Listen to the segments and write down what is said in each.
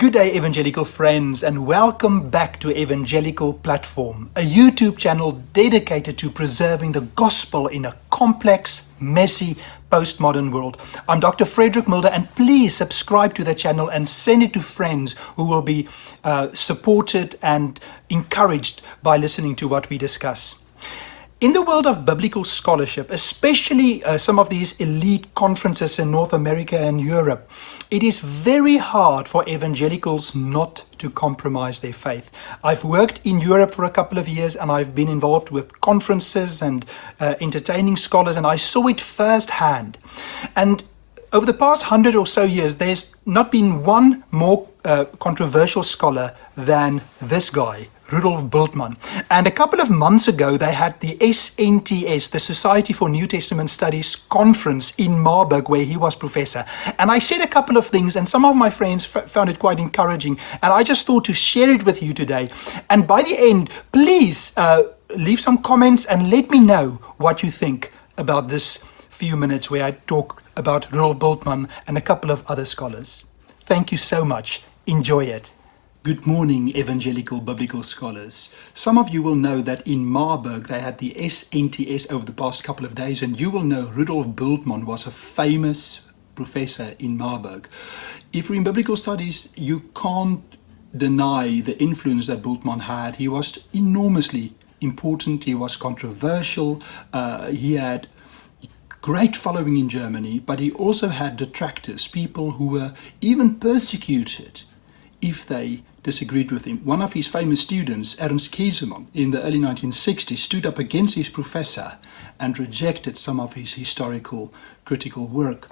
Good day, evangelical friends, and welcome back to Evangelical Platform, a YouTube channel dedicated to preserving the gospel in a complex, messy, postmodern world. I'm Dr. Frederik Mulder, and please subscribe to the channel and send it to friends who will be supported and encouraged by listening to what we discuss. In the world of biblical scholarship, especially some of these elite conferences in North America and Europe, it is very hard for evangelicals not to compromise their faith. I've worked in Europe for a couple of years, and I've been involved with conferences and entertaining scholars, and I saw it firsthand. And over the past 100 or so years, there's not been one more controversial scholar than this guy, Rudolf Bultmann. And a couple of months ago, they had the SNTS, the Society for New Testament Studies conference in Marburg, where he was professor. And I said a couple of things, and some of my friends found it quite encouraging. And I just thought to share it with you today. And by the end, please leave some comments and let me know what you think about this few minutes where I talk about Rudolf Bultmann and a couple of other scholars. Thank you so much. Enjoy it. Good morning, evangelical biblical scholars. Some of you will know that in Marburg they had the SNTS over the past couple of days, and you will know Rudolf Bultmann was a famous professor in Marburg. If you're in biblical studies, you can't deny the influence that Bultmann had. He was enormously important, he was controversial, he had great following in Germany, but he also had detractors, people who were even persecuted if they disagreed with him. One of his famous students, Ernst Käsemann, in the early 1960s, stood up against his professor and rejected some of his historical critical work.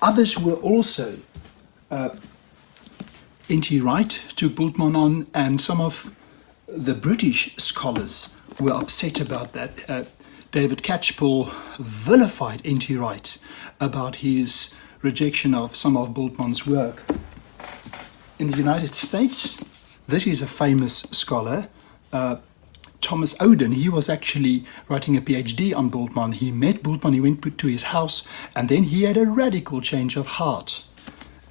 Others were also anti-right, took Bultmann on, and some of the British scholars were upset about that. David Catchpole vilified anti-right about his rejection of some of Bultmann's work. In the United States, this is a famous scholar, Thomas Oden. He was actually writing a PhD on Bultmann. He met Bultmann, he went to his house, and then he had a radical change of heart.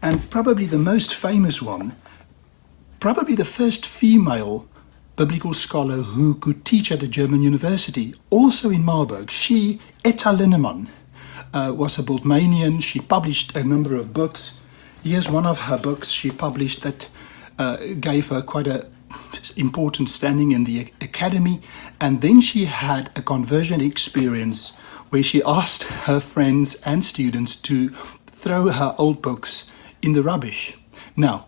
And probably the most famous one, probably the first female biblical scholar who could teach at a German university, also in Marburg. She, Etta Linnemann, was a Bultmannian. She published a number of books. Here's one of her books she published that gave her quite an important standing in the academy. And then she had a conversion experience where she asked her friends and students to throw her old books in the rubbish. Now,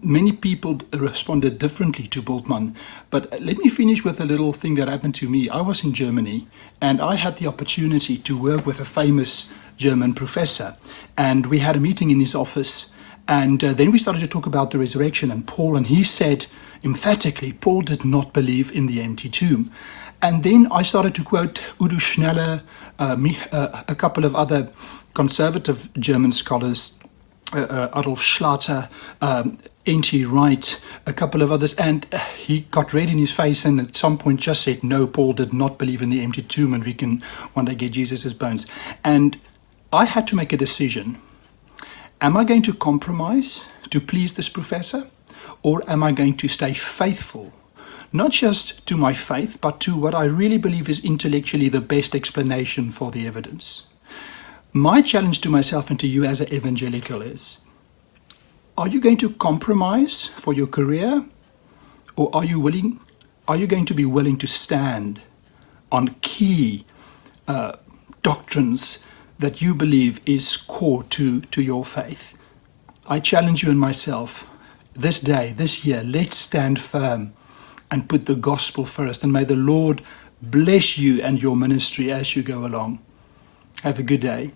many people responded differently to Bultmann, but let me finish with a little thing that happened to me. I was in Germany, and I had the opportunity to work with a famous German professor, and we had a meeting in his office, and then we started to talk about the resurrection and Paul, and he said emphatically Paul did not believe in the empty tomb. And then I started to quote Udo Schneller, a couple of other conservative German scholars, Adolf Schlatter, N.T. Wright, a couple of others, and he got red in his face and at some point just said, no, Paul did not believe in the empty tomb and we can one day get Jesus' bones. And I had to make a decision. Am I going to compromise to please this professor, or am I going to stay faithful, not just to my faith, but to what I really believe is intellectually the best explanation for the evidence? My challenge to myself and to you as an evangelical is, are you going to compromise for your career, or are you going to be willing to stand on key doctrines that you believe is core to your faith? I challenge you and myself this day, this year, let's stand firm and put the gospel first, and may the Lord bless you and your ministry as you go along. Have a good day.